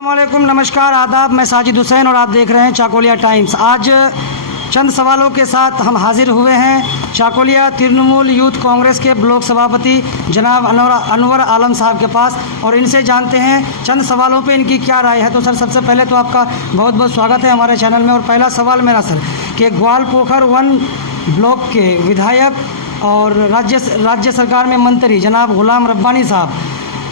वालेकुम, नमस्कार, आदाब। मैं साजिद हुसैन और आप देख रहे हैं चाकोलिया टाइम्स। आज चंद सवालों के साथ हम हाजिर हुए हैं चाकोलिया तृणमूल यूथ कांग्रेस के ब्लॉक सभापति जनाब अनवर आलम साहब के पास और इनसे जानते हैं चंद सवालों पे इनकी क्या राय है। तो सर, सबसे पहले तो आपका बहुत बहुत स्वागत है हमारे चैनल में। और पहला सवाल मेरा सर कि ग्वालपोखर 1 ब्लॉक के विधायक और राज्य सरकार में मंत्री जनाब गुलाम रब्बानी साहब,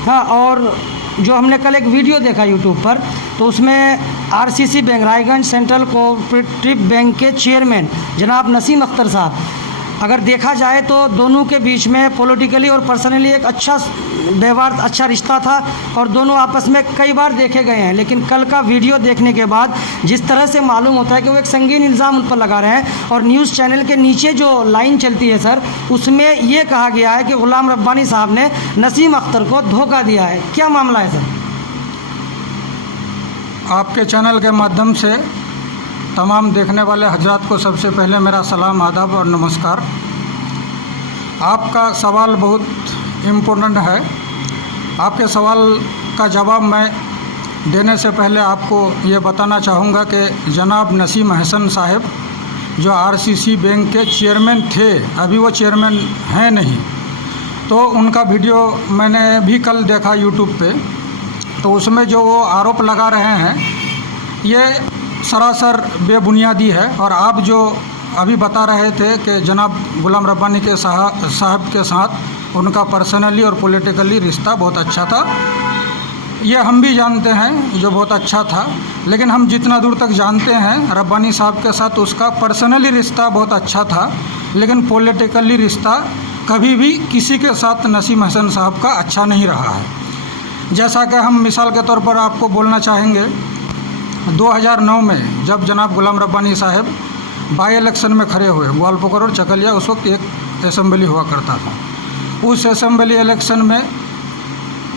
हाँ, और जो हमने कल एक वीडियो देखा यूट्यूब पर, तो उसमें RCC bank Raiganj central cooperative bank के चेयरमैन जनाब नसीम अख्तर साहब, अगर देखा जाए तो दोनों के बीच में पॉलिटिकली और पर्सनली एक अच्छा व्यवहार, अच्छा रिश्ता था और दोनों आपस में कई बार देखे गए हैं। लेकिन कल का वीडियो देखने के बाद जिस तरह से मालूम होता है कि वो एक संगीन इल्ज़ाम उन पर लगा रहे हैं और न्यूज़ चैनल के नीचे जो लाइन चलती है सर, उसमें ये कहा गया है कि गुलाम रब्बानी साहब ने नसीम अख्तर को धोखा दिया है। क्या मामला है सर? आपके चैनल के माध्यम से तमाम देखने वाले हजरात को सबसे पहले मेरा सलाम, आदाब और नमस्कार। आपका सवाल बहुत इम्पोर्टेंट है। आपके सवाल का जवाब मैं देने से पहले आपको ये बताना चाहूँगा कि जनाब नसीम हसन साहब जो आरसीसी बैंक के चेयरमैन थे, अभी वो चेयरमैन हैं नहीं, तो उनका वीडियो मैंने भी कल देखा यूट्यूब पे। तो उसमें जो वो आरोप लगा रहे हैं ये सरासर बेबुनियादी है। और आप जो अभी बता रहे थे कि जनाब गुलाम रब्बानी के साहब के साथ उनका पर्सनली और पॉलिटिकली रिश्ता बहुत अच्छा था, ये हम भी जानते हैं जो बहुत अच्छा था। लेकिन हम जितना दूर तक जानते हैं रब्बानी साहब के साथ उसका पर्सनली रिश्ता बहुत अच्छा था, लेकिन पॉलिटिकली रिश्ता कभी भी किसी के साथ नसीम हसन साहब का अच्छा नहीं रहा है। जैसा कि हम मिसाल के तौर पर आपको बोलना चाहेंगे, 2009 में जब जनाब गुलाम रब्बानी साहब बाई इलेक्शन में खड़े हुए ग्वालपोखर और चकलिया, उस वक्त एक असेंबली हुआ करता था। उस असेंबली इलेक्शन में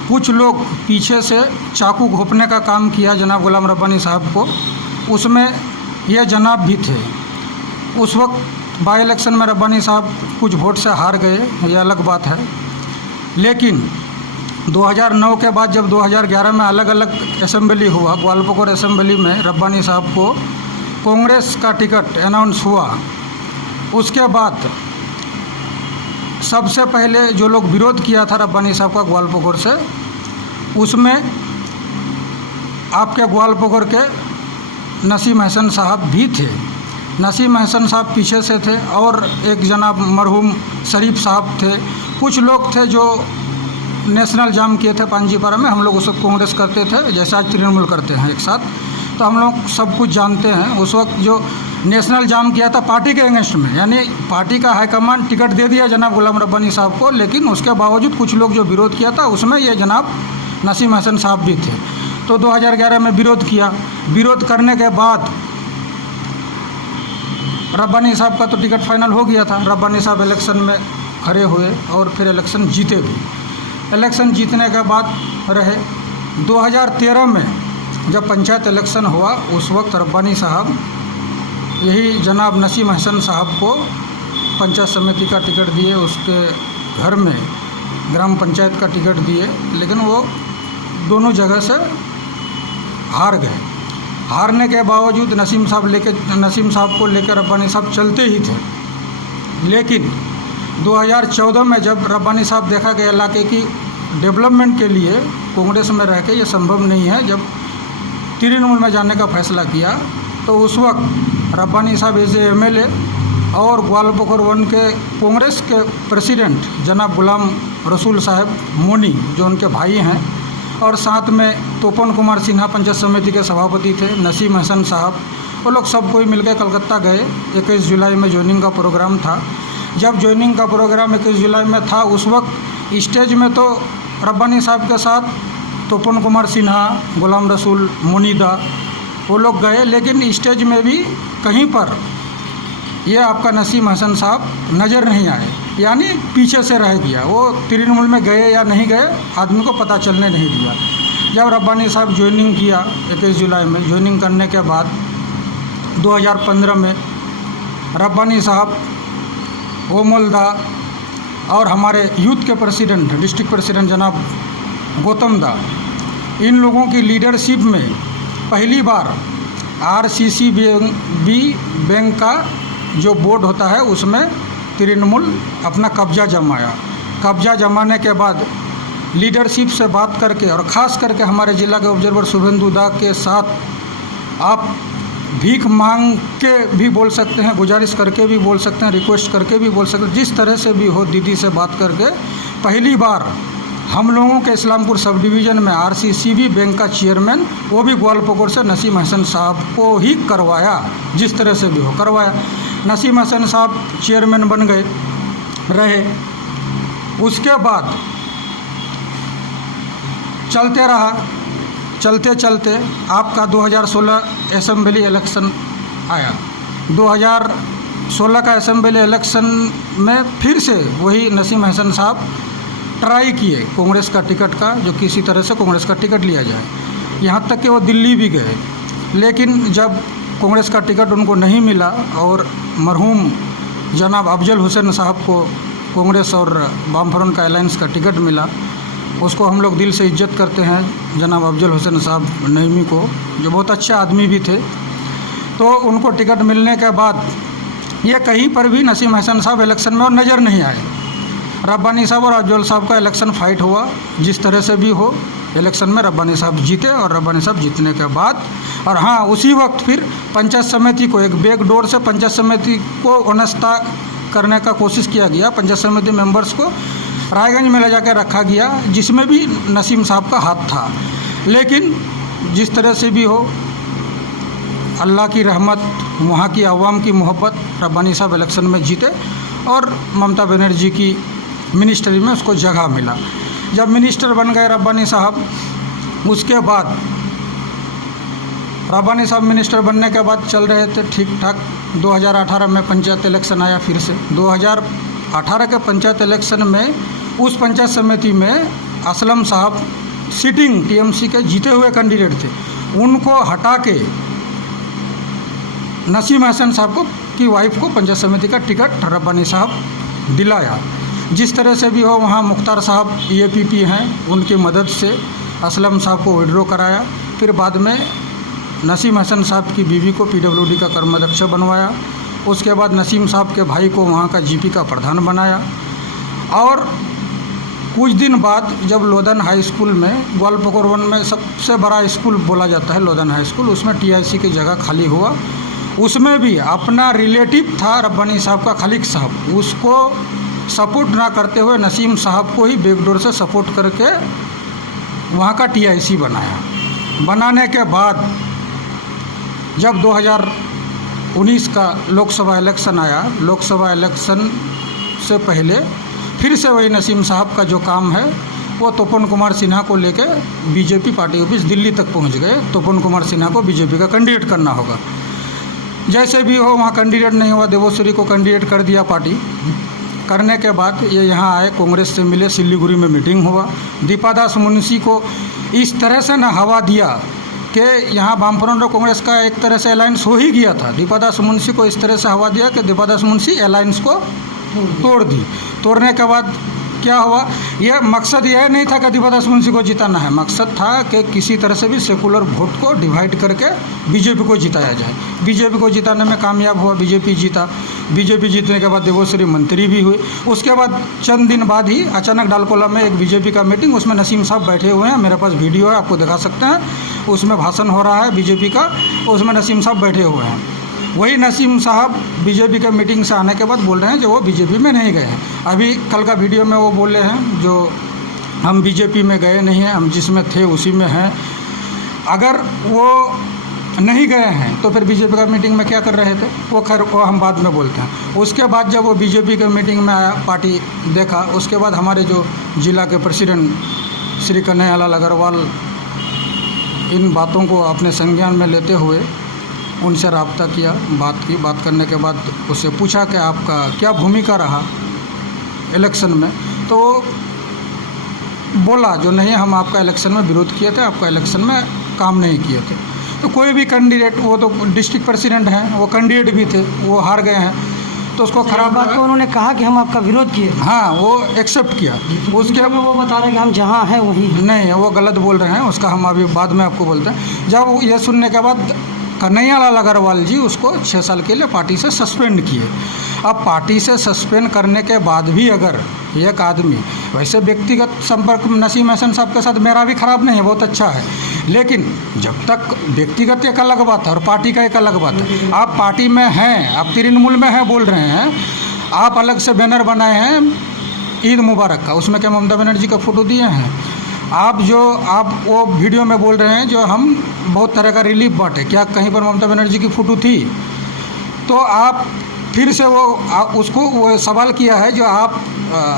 कुछ लोग पीछे से चाकू घोंपने का काम किया जनाब गुलाम रब्बानी साहब को, उसमें ये जनाब भी थे। उस वक्त बाई इलेक्शन में रब्बानी साहब कुछ वोट से हार गए, ये अलग बात है। लेकिन 2009 के बाद जब 2011 में अलग अलग असेंबली हुआ, ग्वालपोखर असेंबली में रब्बानी साहब को कांग्रेस का टिकट अनाउंस हुआ, उसके बाद सबसे पहले जो लोग विरोध किया था रब्बानी साहब का ग्वालपोखर से, उसमें आपके ग्वालपोखर के नसीम हसन साहब भी थे। नसीम हसन साहब पीछे से थे और एक जनाब मरहूम शरीफ साहब थे। कुछ लोग थे जो नेशनल जाम किए थे पांजीपारा में, हम लोग उस वक्त कांग्रेस करते थे जैसे आज तृणमूल करते हैं एक साथ, तो हम लोग सब कुछ जानते हैं। उस वक्त जो नेशनल जाम किया था पार्टी के अगेंस्ट में, यानी पार्टी का हाईकमान टिकट दे दिया जनाब गुलाम रब्बानी साहब को, लेकिन उसके बावजूद कुछ लोग जो विरोध किया था उसमें ये जनाब नसीम हसन साहब भी थे। तो 2011 में विरोध किया। विरोध करने के बाद रब्बानी साहब का तो टिकट फाइनल हो गया था। रब्बानी साहब इलेक्शन में खड़े हुए और फिर इलेक्शन जीते भी। इलेक्शन जीतने के बाद रहे 2013 में जब पंचायत इलेक्शन हुआ, उस वक्त रब्बानी साहब यही जनाब नसीम हसन साहब को पंचायत समिति का टिकट दिए, उसके घर में ग्राम पंचायत का टिकट दिए, लेकिन वो दोनों जगह से हार गए। हारने के बावजूद नसीम साहब को लेकर रब्बानी साहब चलते ही थे। लेकिन 2014 में जब रब्बानी साहब देखा कि इलाके की डेवलपमेंट के लिए कांग्रेस में रह के ये संभव नहीं है, जब तृणमूल में जाने का फैसला किया, तो उस वक्त रब्बानी साहब एज ए MLA और ग्वालपोखर 1 के कांग्रेस के प्रेसिडेंट जनाब गुलाम रसूल साहब मोनी जो उनके भाई हैं, और साथ में तोपन कुमार सिन्हा पंचायत समिति के सभापति थे, नसीम हसन साहब, वो लोग सब कोई मिलकर कलकत्ता गए। 21 जुलाई में ज्वाइनिंग का प्रोग्राम था। जब ज्वाइनिंग का प्रोग्राम 21 जुलाई में था, उस वक्त स्टेज में तो रब्बानी साहब के साथ तोपन कुमार सिन्हा, गुलाम रसूल, मुनीदा, वो लोग गए, लेकिन स्टेज में भी कहीं पर ये आपका नसीम हसन साहब नज़र नहीं आए, यानी पीछे से रह गया। वो तृणमूल में गए या नहीं गए आदमी को पता चलने नहीं दिया। जब रब्बानी साहब ज्वाइनिंग किया 21 जुलाई में, ज्वाइनिंग करने के बाद 2015 में रब्बानी साहब, ओमलदा और हमारे यूथ के प्रेसिडेंट, डिस्ट्रिक्ट प्रेसिडेंट जनाब गौतम दा, इन लोगों की लीडरशिप में पहली बार RCCB बैंक का जो बोर्ड होता है उसमें तृणमूल अपना कब्जा जमाया। कब्जा जमाने के बाद लीडरशिप से बात करके और ख़ास करके हमारे ज़िला के ऑब्जर्वर शुभेंदु दा के साथ आप भीख मांग के भी बोल सकते हैं, गुजारिश करके भी बोल सकते हैं, रिक्वेस्ट करके भी बोल सकते हैं, जिस तरह से भी हो दीदी से बात करके पहली बार हम लोगों के इस्लामपुर सब डिवीज़न में RCCB बैंक का चेयरमैन, वो भी ग्वालपकोर से नसीम हसन साहब को ही करवाया, जिस तरह से भी हो करवाया। नसीम हसन साहब चेयरमैन बन गए रहे। उसके बाद चलते रहा, चलते चलते आपका 2016 असेंबली इलेक्शन आया। 2016 का असेंबली इलेक्शन में फिर से वही नसीम हसन साहब ट्राई किए कांग्रेस का टिकट का, जो किसी तरह से कांग्रेस का टिकट लिया जाए। यहाँ तक कि वो दिल्ली भी गए, लेकिन जब कांग्रेस का टिकट उनको नहीं मिला और मरहूम जनाब अफजल हुसैन साहब को कांग्रेस और वामफ्रंट का अलायंस का टिकट मिला, उसको हम लोग दिल से इज्जत करते हैं जनाब अफजल हुसैन साहब नईमी को, जो बहुत अच्छे आदमी भी थे। तो उनको टिकट मिलने के बाद ये कहीं पर भी नसीम हसन साहब इलेक्शन में और नज़र नहीं आए। रब्बानी साहब और अफजल साहब का इलेक्शन फाइट हुआ, जिस तरह से भी हो इलेक्शन में रब्बानी साहब जीते। और रब्बानी साहब जीतने के बाद और हाँ, उसी वक्त फिर पंचायत समिति को एक बैक डोर से पंचायत समिति को अनस्था करने का कोशिश किया गया। पंचायत समिति मेंबर्स को रायगंज में ले जाकर रखा गया, जिसमें भी नसीम साहब का हाथ था। लेकिन जिस तरह से भी हो, अल्लाह की रहमत, वहाँ की आवाम की मोहब्बत, रब्बानी साहब इलेक्शन में जीते और ममता बनर्जी की मिनिस्ट्री में उसको जगह मिला। जब मिनिस्टर बन गए रब्बानी साहब, उसके बाद रब्बानी साहब मिनिस्टर बनने के बाद चल रहे थे ठीक ठाक। 2018 में पंचायत इलेक्शन आया फिर से। 2018 के पंचायत इलेक्शन में उस पंचायत समिति में असलम साहब सिटिंग TMC के जीते हुए कैंडिडेट थे, उनको हटा के नसीम हसन साहब को की वाइफ को पंचायत समिति का टिकट रब्बानी साहब दिलाया। जिस तरह से भी हो, वहाँ मुख्तार साहब EAPP हैं, उनकी मदद से असलम साहब को विड्रॉ कराया। फिर बाद में नसीम हसन साहब की बीवी को PWD का कर्माध्यक्ष बनवाया। उसके बाद नसीम साहब के भाई को वहाँ का GP का प्रधान बनाया। और कुछ दिन बाद जब लोधन हाई स्कूल में, ग्वालपकोर वन में सबसे बड़ा स्कूल बोला जाता है लोधन हाई स्कूल, उसमें TIC की जगह खाली हुआ। उसमें भी अपना रिलेटिव था रब्बानी साहब का खलीक साहब, उसको सपोर्ट ना करते हुए नसीम साहब को ही बैकडोर से सपोर्ट करके वहाँ का TIC बनाया। बनाने के बाद जब 2019 का लोकसभा इलेक्शन आया, लोकसभा इलेक्शन से पहले फिर से वही नसीम साहब का जो काम है, वो तोपन कुमार सिन्हा को लेके BJP पार्टी ऑफिस दिल्ली तक पहुंच गए। तोपन कुमार सिन्हा को BJP का कैंडिडेट करना होगा। जैसे भी हो, वहाँ कैंडिडेट नहीं हुआ, देवोश्री को कैंडिडेट कर दिया पार्टी। करने के बाद ये यहाँ आए, कांग्रेस से मिले, सिलीगुड़ी में मीटिंग हुआ। दीपादास मुंशी को इस तरह से न हवा दिया कि यहाँ वामफ्रंट और कांग्रेस का एक तरह से अलायंस हो ही गया था। दीपादास मुंशी को इस तरह से हवा दिया कि दीपादास मुंशी अलायंस को तोड़ दी। तोड़ने के बाद क्या हुआ, यह मकसद यह नहीं था कि दीपादास मुंशी को जिताना है, मकसद था कि किसी तरह से भी सेकुलर वोट को डिवाइड करके BJP को जिताया जाए। BJP को जिताने में कामयाब हुआ, BJP जीता। BJP जीतने के बाद देवोश्री मंत्री भी हुई। उसके बाद चंद दिन बाद ही अचानक डालकोला में एक BJP का मीटिंग, उसमें नसीम साहब बैठे हुए हैं, मेरे पास वीडियो है, आपको दिखा सकते हैं। उसमें भाषण हो रहा है BJP का, उसमें नसीम साहब बैठे हुए हैं। वही नसीम साहब BJP के मीटिंग से आने के बाद बोल रहे हैं जो वो BJP में नहीं गए हैं। अभी कल का वीडियो में वो बोले हैं जो हम BJP में गए नहीं हैं, हम जिसमें थे उसी में हैं। अगर वो नहीं गए हैं तो फिर BJP का मीटिंग में क्या कर रहे थे, वो खैर वो हम बाद में बोलते हैं। उसके बाद जब वो BJP के मीटिंग में आया, पार्टी देखा, उसके बाद हमारे जो जिला के प्रेसिडेंट श्री कन्हैयालाल अग्रवाल इन बातों को अपने संज्ञान में लेते हुए उनसे रब्ता किया, बात करने के बाद उससे पूछा कि आपका क्या भूमिका रहा इलेक्शन में। तो बोला जो नहीं, हम आपका इलेक्शन में विरोध किए थे, आपका इलेक्शन में काम नहीं किए थे। तो कोई भी कैंडिडेट, वो तो डिस्ट्रिक्ट प्रेसिडेंट हैं, वो कैंडिडेट भी थे, वो हार गए हैं, तो उसको इस खराब बात को लगा। उन्होंने कहा कि हम आपका विरोध किए। हाँ, वो एक्सेप्ट किया। उसके में वो बता रहे हैं कि हम जहाँ हैं वहीं हैं। नहीं, वो गलत बोल रहे हैं, उसका हम अभी बाद में आपको बोलते हैं। जब ये सुनने के बाद कन्हैयालाल अग्रवाल जी उसको 6 साल के लिए पार्टी से सस्पेंड किए। अब पार्टी से सस्पेंड करने के बाद भी अगर एक आदमी, वैसे व्यक्तिगत संपर्क नसीम हसन साहब के साथ मेरा भी खराब नहीं है, बहुत अच्छा है, लेकिन जब तक व्यक्तिगत एक अलग बात है और पार्टी का एक अलग बात है। आप पार्टी में हैं, आप तृणमूल में हैं बोल रहे हैं, आप अलग से बैनर बनाए हैं ईद मुबारक का, उसमें क्या ममता बनर्जी का फ़ोटो दिए हैं? आप वो वीडियो में बोल रहे हैं जो हम बहुत तरह का रिलीफ बांटे, क्या कहीं पर ममता बनर्जी की फ़ोटो थी? तो आप फिर से उसको वो सवाल किया है जो आप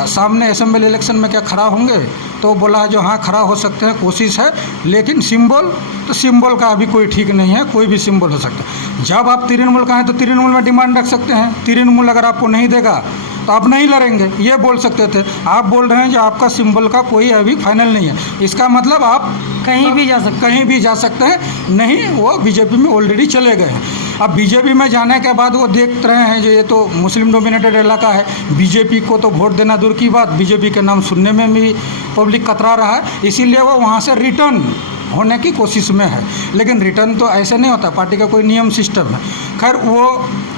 सामने असेंबली इलेक्शन में क्या खड़ा होंगे? तो बोला जो हाँ खड़ा हो सकते हैं, कोशिश है, लेकिन सिंबल तो सिंबल का अभी कोई ठीक नहीं है, कोई भी सिंबल हो सकता है। जब आप तृणमूल का हैं तो तृणमूल में डिमांड रख सकते हैं, तृणमूल अगर आपको नहीं देगा तो आप नहीं लड़ेंगे, ये बोल सकते थे। आप बोल रहे हैं जो आपका सिंबल का कोई अभी फाइनल नहीं है, इसका मतलब आप कहीं भी जा सकते हैं। नहीं, वो बीजेपी में ऑलरेडी चले गए हैं। अब बीजेपी में जाने के बाद वो देख रहे हैं जो ये तो मुस्लिम डोमिनेटेड इलाका है, बीजेपी को तो वोट देना दूर की बात, बीजेपी के नाम सुनने में भी पब्लिक कतरा रहा है, इसीलिए वो वहाँ से रिटर्न होने की कोशिश में है। लेकिन रिटर्न तो ऐसे नहीं होता, पार्टी का कोई नियम सिस्टम है। खैर, वो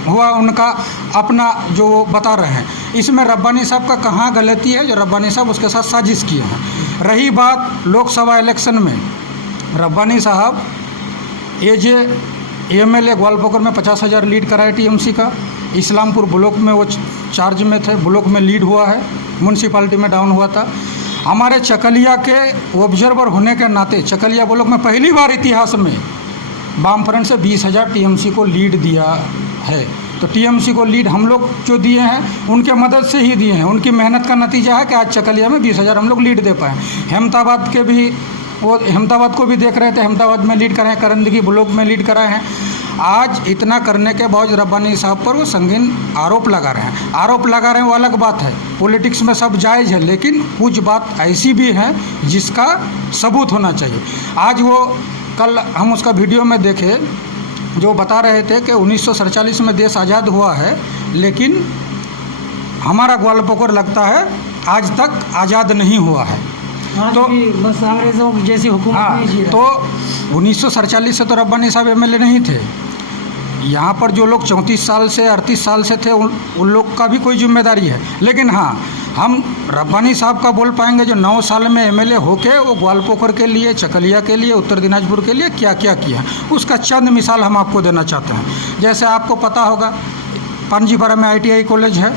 हुआ उनका अपना जो वो बता रहे हैं। इसमें रब्बानी साहब का कहाँ गलती है जो रब्बानी साहब उसके साथ साजिश किए हैं? रही बात लोकसभा इलेक्शन में, रब्बानी साहब एमएलए ग्वालपोखर में 50,000 लीड कराए टीएमसी का, इस्लामपुर ब्लॉक में वो चार्ज में थे, ब्लॉक में लीड हुआ है, म्यूनसिपालिटी में डाउन हुआ था। हमारे चकलिया के ऑब्जर्वर होने के नाते चकलिया ब्लॉक में पहली बार इतिहास में वामफ्रंट से 20,000 टीएमसी को लीड दिया है। तो टीएमसी को लीड हम लोग जो दिए हैं उनके मदद से ही दिए हैं, उनकी मेहनत का नतीजा है कि आज चकलिया में 20,000 हम लोग लीड दे पाए। हेमताबाद के भी वो हेमताबाद को भी देख रहे थे, हेमताबाद में लीड कराए, करंदगी ब्लॉक में लीड कराए हैं। आज इतना करने के बावजूद रब्बानी साहब पर वो संगीन आरोप लगा रहे हैं। वो अलग बात है, पॉलिटिक्स में सब जायज़ है, लेकिन कुछ बात ऐसी भी है जिसका सबूत होना चाहिए। आज वो कल हम उसका वीडियो में देखे जो बता रहे थे कि 1947 में देश आज़ाद हुआ है, लेकिन हमारा ग्वालपोखर लगता है आज तक आज़ाद नहीं हुआ है। तो बस अंग्रेज़ों जैसी हुकूमत में जी रहा है। तो 1947 से तो रब्बानी साहब एमएलए नहीं थे। यहाँ पर जो लोग 34 साल से 38 साल से थे उन लोग का भी कोई जिम्मेदारी है। लेकिन हाँ, हम रब्बानी साहब का बोल पाएंगे जो 9 साल में एमएलए होके वो ग्वालपोखर के लिए, चकलिया के लिए, उत्तर दिनाजपुर के लिए क्या क्या किया, उसका चंद मिसाल हम आपको देना चाहते हैं। जैसे आपको पता होगा पांजीपारा में ITI कॉलेज है,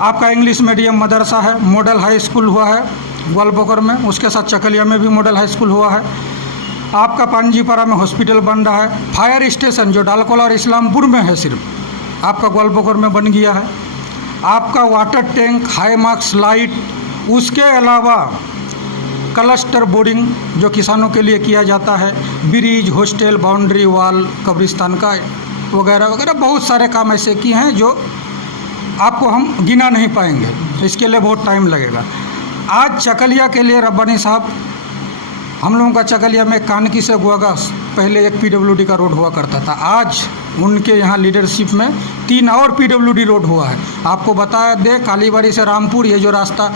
आपका इंग्लिश मीडियम मदरसा है, मॉडल हाई स्कूल हुआ है ग्वालपोखर में, उसके साथ चकलिया में भी मॉडल हाई स्कूल हुआ है। आपका पांजीपारा में हॉस्पिटल बन रहा है, फायर स्टेशन जो डालकोला और इस्लामपुर में है सिर्फ, आपका ग्वालपोखर में बन गया है। आपका water tank, high marks light, उसके अलावा क्लस्टर बोर्डिंग जो किसानों के लिए किया जाता है, ब्रिज, हॉस्टल, बाउंड्री वाल, कब्रिस्तान का वगैरह वगैरह बहुत सारे काम ऐसे किए हैं जो आपको हम गिना नहीं पाएंगे, इसके लिए बहुत टाइम लगेगा। आज चकलिया के लिए रब्बानी साहब, हम लोगों का चकलिया में कानकी से गुआगा पहले एक PWD का रोड हुआ करता था, आज उनके यहाँ लीडरशिप में 3 और PWD रोड हुआ है। आपको बता दें, कालीबाड़ी से रामपुर ये जो रास्ता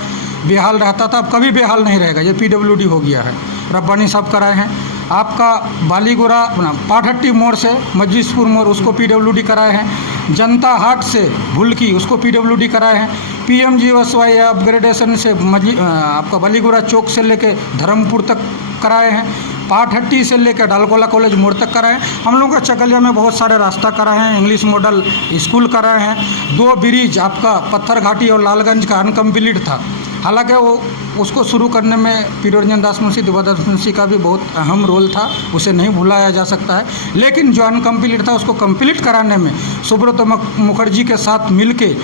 बेहाल रहता था अब कभी बेहाल नहीं रहेगा, ये PWD हो गया है, रब्बानी साहब कराए हैं। आपका बालीगुरा पाठहट्टी मोड़ से मस्जिदपुर मोड़ उसको PWD कराए हैं। जनता हाट से भुलकी उसको PWD कराए हैं। PMGSY अपग्रेडेशन से आपका बालीगुरा चौक से लेके धर्मपुर तक कराए हैं। पाठहट्टी से लेकर डालकोला कॉलेज मोड़ तक कराए हैं। हम लोगों का चकलिया में बहुत सारे रास्ता कराए हैं, इंग्लिश मॉडल स्कूल कराए हैं। 2 ब्रिज आपका पत्थर घाटी और लालगंज का अनकम्प्लीट था, हालांकि वो उसको शुरू करने में पीरोरंजन दास मुंशी, दिवादास मुंशी का भी बहुत अहम रोल था, उसे नहीं भुलाया जा सकता है। लेकिन जो अनकम्प्लीट था उसको कंप्लीट कराने में सुब्रत मुखर्जी के साथ मिलके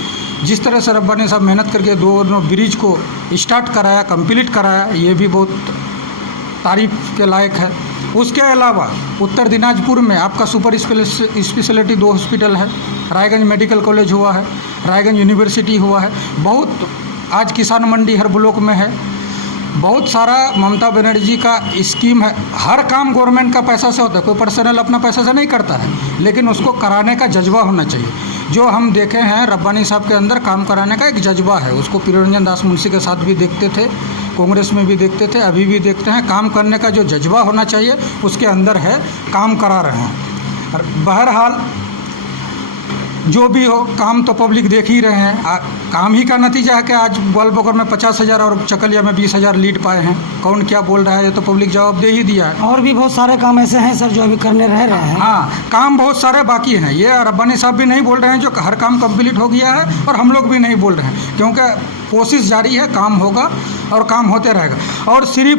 जिस तरह से रब्बानी साहब मेहनत करके 2 ब्रिज को स्टार्ट कराया, कंप्लीट कराया, ये भी बहुत तारीफ के लायक है। उसके अलावा उत्तर दिनाजपुर में आपका सुपर स्पेशलिटी 2 हॉस्पिटल है, रायगंज मेडिकल कॉलेज हुआ है, रायगंज यूनिवर्सिटी हुआ है, बहुत आज किसान मंडी हर ब्लॉक में है। बहुत सारा ममता बनर्जी का स्कीम है। हर काम गवर्नमेंट का पैसा से होता है, कोई पर्सनल अपना पैसा से नहीं करता है, लेकिन उसको कराने का जज्बा होना चाहिए। जो हम देखे हैं रब्बानी साहब के अंदर काम कराने का एक जज्बा है। उसको प्रियरंजन दास मुंशी के साथ भी देखते थे, कांग्रेस में भी देखते थे, अभी भी देखते हैं। काम करने का जो जज्बा होना चाहिए उसके अंदर है, काम करा रहे हैं। और बहरहाल जो भी हो, काम तो पब्लिक देख ही रहे हैं। काम ही का नतीजा है कि आज ग्वालबगर में 50,000 और चकलिया में 20,000 लीड पाए हैं। कौन क्या बोल रहा है ये तो पब्लिक जवाब दे ही दिया है। और भी बहुत सारे काम ऐसे हैं सर जो अभी करने रह रहे हैं। हाँ, काम बहुत सारे बाकी हैं। ये रब्बानी साहब भी नहीं बोल रहे हैं जो हर काम कंप्लीट हो गया है, और हम लोग भी नहीं बोल रहे हैं, क्योंकि कोशिश जारी है, काम होगा और काम होते रहेगा। और सिर्फ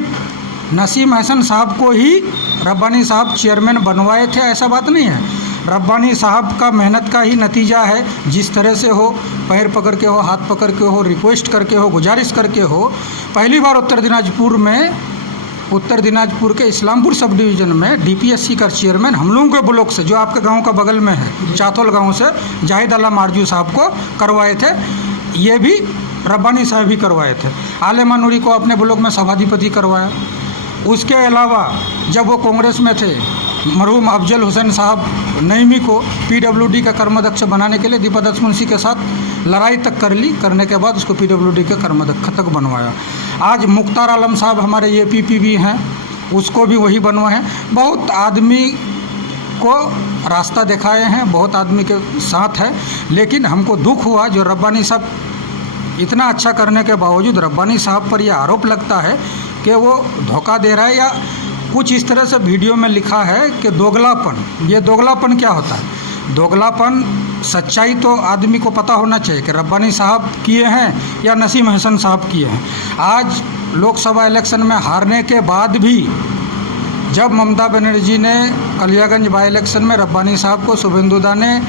नसीम हसन साहब को ही रब्बानी साहब चेयरमैन बनवाए थे ऐसा बात नहीं है। रब्बानी साहब का मेहनत का ही नतीजा है। जिस तरह से हो, पैर पकड़ के हो, हाथ पकड़ के हो, रिक्वेस्ट करके हो, गुजारिश करके हो। पहली बार उत्तर दिनाजपुर के इस्लामपुर सब डिवीज़न में डीपीएससी का चेयरमैन हम लोगों के ब्लॉक से, जो आपके गांव का बगल में है, चाथोल गांव से जाहिद अल्लाह मारजू साहब को करवाए थे। ये भी रब्बानी साहब ही करवाए थे। आलिमा नूरी को अपने ब्लॉक में सभाधिपति करवाया। उसके अलावा जब वो कांग्रेस में थे, मरहूम अफजल हुसैन साहब नईमी को पीडब्ल्यूडी का कर्माध्यक्ष बनाने के लिए दीपादास मुंशी के साथ लड़ाई तक कर ली। करने के बाद उसको पीडब्ल्यूडी के कर्माध्यक्ष तक बनवाया। आज मुख्तार आलम साहब हमारे एपीपी भी हैं, उसको भी वही बनवाए हैं। बहुत आदमी को रास्ता दिखाए हैं, बहुत आदमी के साथ है। लेकिन हमको दुख हुआ जो रब्बानी साहब इतना अच्छा करने के बावजूद रब्बानी साहब पर यह आरोप लगता है कि वो धोखा दे रहा है, या कुछ इस तरह से वीडियो में लिखा है कि दोगलापन। ये दोगलापन क्या होता है? दोगलापन, सच्चाई तो आदमी को पता होना चाहिए कि रब्बानी साहब किए हैं या नसीम हसन साहब किए हैं। आज लोकसभा इलेक्शन में हारने के बाद भी जब ममता बनर्जी ने कलियागंज बाई इलेक्शन में रब्बानी साहब को शुभेंदुदा ने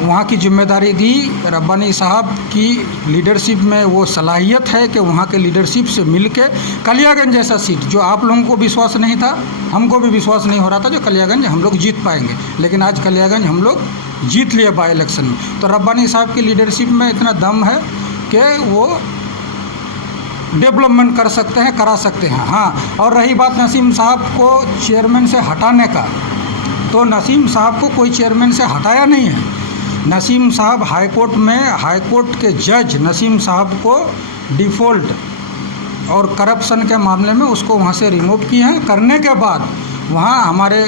वहाँ की जिम्मेदारी दी, रब्बानी साहब की लीडरशिप में वो सलाहियत है कि वहाँ के लीडरशिप से मिलके कलियागंज जैसा सीट, जो आप लोगों को विश्वास नहीं था, हमको भी विश्वास नहीं हो रहा था जो कलियागंज हम लोग जीत पाएंगे, लेकिन आज कलियागंज हम लोग जीत लिए बाई इलेक्शन में। तो रब्बानी साहब की लीडरशिप में इतना दम है कि वो डेवलपमेंट कर सकते हैं, करा सकते हैं। हाँ, और रही बात नसीम साहब को चेयरमैन से हटाने का, तो नसीम साहब को कोई चेयरमैन से हटाया नहीं है। नसीम साहब हाईकोर्ट के जज नसीम साहब को डिफ़ॉल्ट और करप्शन के मामले में उसको वहाँ से रिमूव किए हैं। करने के बाद वहाँ हमारे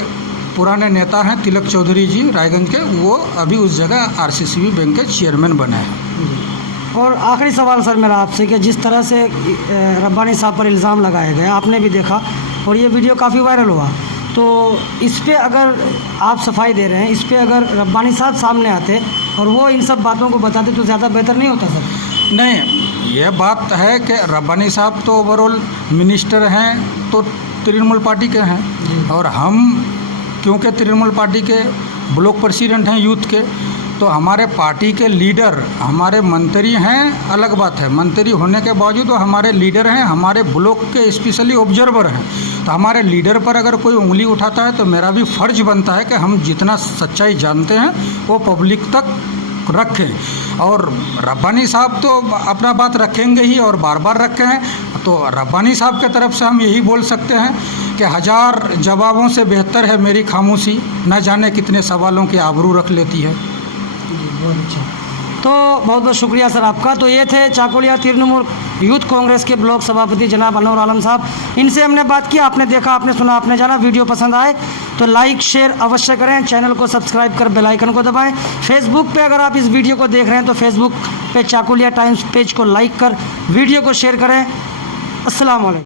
पुराने नेता हैं तिलक चौधरी जी रायगंज के, वो अभी उस जगह आरसीसीबी बैंक के चेयरमैन बने हैं। और आखिरी सवाल सर मेरा आपसे कि जिस तरह से रब्बानी साहब पर इल्ज़ाम लगाए गए, आपने भी देखा और ये वीडियो काफ़ी वायरल हुआ, तो इस पे अगर आप सफाई दे रहे हैं, इस पे अगर रब्बानी साहब सामने आते और वो इन सब बातों को बताते तो ज़्यादा बेहतर नहीं होता सर? नहीं, यह बात है कि रब्बानी साहब तो ओवरऑल मिनिस्टर हैं, तो तृणमूल पार्टी के हैं, और हम क्योंकि तृणमूल पार्टी के ब्लॉक प्रेसिडेंट हैं यूथ के, तो हमारे पार्टी के लीडर हमारे मंत्री हैं। अलग बात है, मंत्री होने के बावजूद वो हमारे लीडर हैं, हमारे ब्लॉक के स्पेशली ऑब्जर्वर हैं। तो हमारे लीडर पर अगर कोई उंगली उठाता है तो मेरा भी फ़र्ज़ बनता है कि हम जितना सच्चाई जानते हैं वो पब्लिक तक रखें। और रब्बानी साहब तो अपना बात रखेंगे ही और बार बार रखे हैं। तो रब्बानी साहब के तरफ से हम यही बोल सकते हैं कि 1000 जवाबों से बेहतर है मेरी खामोशी, न जाने कितने सवालों की आबरू रख लेती है। बहुत अच्छा, तो बहुत बहुत शुक्रिया सर आपका। तो ये थे चाकुलिया तृणमूल यूथ कांग्रेस के ब्लॉक सभापति जनाब अनवर आलम साहब। इनसे हमने बात की, आपने देखा, आपने सुना, आपने जाना। वीडियो पसंद आए तो लाइक शेयर अवश्य करें, चैनल को सब्सक्राइब कर बेल आइकन को दबाएं। फेसबुक पे अगर आप इस वीडियो को देख रहे हैं तो फेसबुक पे चाकुलिया टाइम्स पेज को लाइक कर वीडियो को शेयर करें। अस्सलाम वालेकुम।